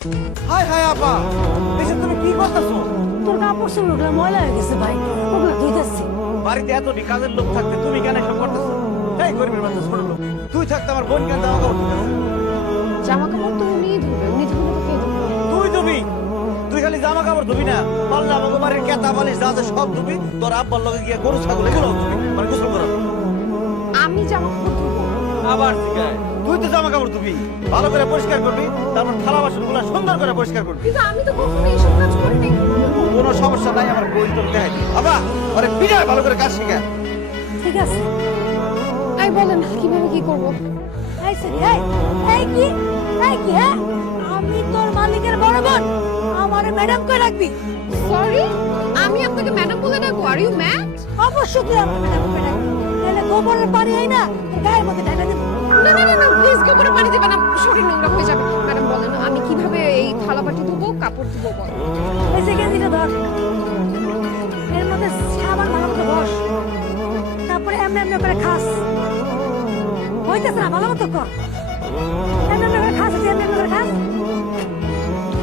High high আপা, এসব তুমি কি করতেছো? তোর কাপড় চোপড় ময়লা হয়ে গেছে ভাই, ওগুলো ধুইতেছি। বাড়িতে এত কাজের লোক থাকতে তুমি কেন এসব করতেছো? এই গরিবের বাচ্চা ছোট লোক, তুই থাকতে আমার বোন কেন জামা কাপড় ধুতেছে? জামা কাপড় তো উনি ধুবে, উনি ধুবে তো কে ধুবে? তুই ধুবি? তুই খালি জামা কাপড় ধুবি না, পারলে আমাকে বাড়ির কেতা বালিশ যা আছে সব ধুবি। তোর আব্বার লগে গিয়ে গরু ছাগল এগুলো ধুবি, মানে গোসল করাবি। আমি জামা কাপড় ধুবো? আবার শিখায়, তুই তো জামা কাপড় ধুবি, ভালো করে পরিষ্কার করবি, তারপর থালা বাসন গুলা সুন্দর করে পরিষ্কার করবি। কিন্তু আমি তো কখনো এইসব কাজ করিনি। কোনো সমস্যা নাই, আমার বই তোর দেখাই। আবা আরে বিজয় ভালো করে কাজ শিখা। ঠিক আছে। এই বলেন কিভাবে কি করব? এই সরি, এই কি হ্যাঁ? আমি তোর মালিকের বড় বোন, আমার ম্যাডাম কই রাখবি? সরি, আমি আপনাকে ম্যাডাম বলে ডাকবো? Are you mad? অবশ্যই তুই আমার ম্যাডাম কই রাখবি, নাহলে গোবরের পানি আই না তোর গায়ের মধ্যে ঢাকা দেব। না না না না, প্লিজ কেউ করে পানি দিবেন না, শরীর নোংরা হয়ে যাবে। ম্যাডাম বলেন আমি কিভাবে এই থালা বাটি ধুবো, কাপড় ধুবো বল। এই যে গেঞ্জিটা ধর, এর মধ্যে সাবান ভালো মতো ঘষ, তারপরে এমনি এমনি করে খাস। হইতেছে না, ভালো মতো কর। এমনি এমনি করে খাস, এমনি এমনি করে খাস।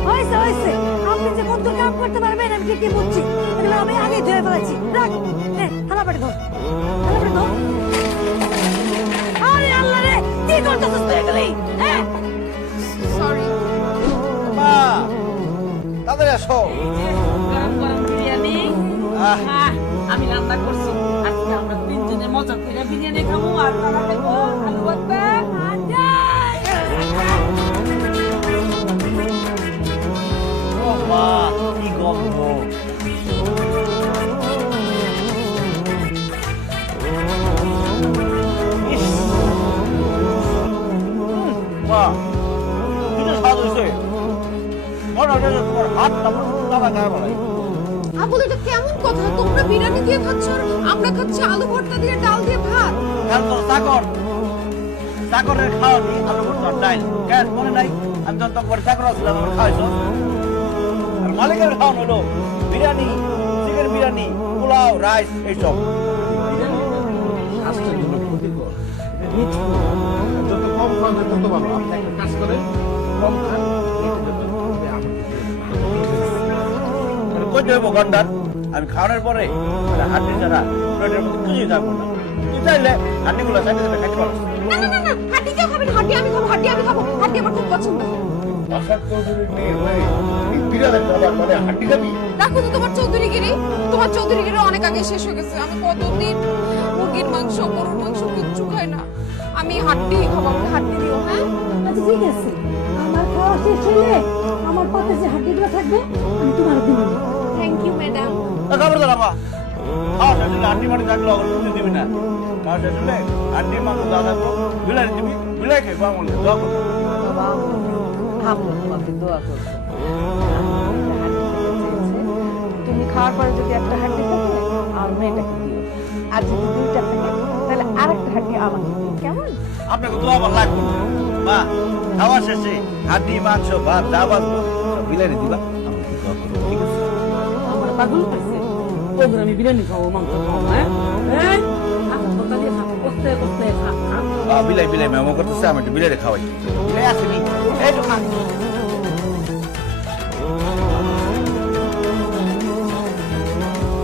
হয়েছে। আপনি যে কত কাম করতে পারবেন আমি ঠিকই বুঝছি, এগুলো আমি আগে ধরে ফেলেছি। রাখ, থালা বাটি ধর, থালা বাটি ধর। আরে আল্লাহ রে, কি করতেছিস তুই এগুলি? হ্যাঁ, সরি। মা তাদের আসো। গরম গরম বিরিয়ানি। আহ। আমি রান্না করছি, আজকে আমরা তিনজনে মজা করে বিরিয়ানি খাবো আর তারা খাবো আলু ভর্তা। ও মা কি গন্ধ! ইস! মা কি যে স্বাদ হয়েছে! মনে হয় যেন তোমার হাত টাকা গায়ে বাড়াই। আবুল এটা কেমন কথা? তোমরা বিরিয়ানি দিয়ে খাচ্ছ আর আমরা খাচ্ছি আলু ভর্তা দিয়ে ডাল দিয়ে ভাত। কেন তোর চাকরের খাওয়া নি আলু ভর্তা ডাইল কেন মনে নাই? আমি যখন তোমার চাকর আসলাম আমার খাওয়াইছ। আর মালিকের খাওয়ান হলো বিরিয়ানি, চিকেন বিরিয়ানি, পোলাও, রাইস এইসব। স্বাস্থ্যের জন্য ক্ষতিকর, এটা রিচ ফুড। যত কম খাওয়া যায় তত ভালো। আপনি একটা কাজ করেন, কম খান, পেটে যত ঢুকবে আমাকে কই দেব গন্ডার? আমি খাওয়ানোর পরে হাড্ডি ছাড়া প্লেটের মধ্যে কিছুই থাকবো না। তুই চাইলে হাড্ডিগুলো চাইতে চাইতে খাইতে পারো। না না না না, হাড্ডি কেউ খাবেন? হাড্ডি আমি খাবো, হাড্ডি আমি খাবো, হাড্ডি আমার খুব পছন্দ। বাসার চৌধুরীর মেয়ে হয়ে এই বিড়ালের খাবার মানে হাড্ডি খাবি? দেখো তো তোমার চৌধুরীগিরি, তোমার চৌধুরীগিরি অনেক আগে শেষ হয়ে গেছে। আমি কতদিন মুরগির মাংস, গরুর মাংস কিচ্ছু খাই না। আমি হাড্ডি খাবো, আমাকে হাড্ডি দিও। হ্যাঁ আচ্ছা ঠিক আছে, আমার খাওয়া শেষ হলে আমার পাতে যে হাড্ডিগুলো থাকবে আমি তোমার দিব। Thank you madam. খাবার দাঁড়া মা, খাওয়া শেষ হলে হাড্ডি মাটি থাকলো আবার কিছু দিবি না। খাওয়া শেষ হলে হাড্ডি মাংস যা থাকলো বিলাই দিবি, বিলাই খাইবো আমলে দোয়া করবো। বাবা আমরা তোমাকে দোয়া করবো। তুমি খাওয়ার পরে যদি একটা হাড্ডি থাকে আর মেয়েটাকে দিও, আর যদি দুইটা থাকে তাহলে আরেকটা হাড্ডি আমাকে দিও, কেমন? আপনাকে দোয়া আমার লাগবে না। মা খাওয়া শেষে হাড্ডি মাংস ভাত যা বাঁচবো সব বিলাই দিবা, আমাকে দোয়া করবো, ঠিক আছে? আমার পাগল পাইছে, ওদের আমি বিরিয়ানি খাবো, মাংস খাবো। হ্যাঁ এই আচ্ছা কথা দিয়ে খা, কষতে কষতে খা খা। বিলাই মেমো করতেছে, আমি একটু বিলাই খাওয়াই। বিলাই আসেনি, এই তো খা।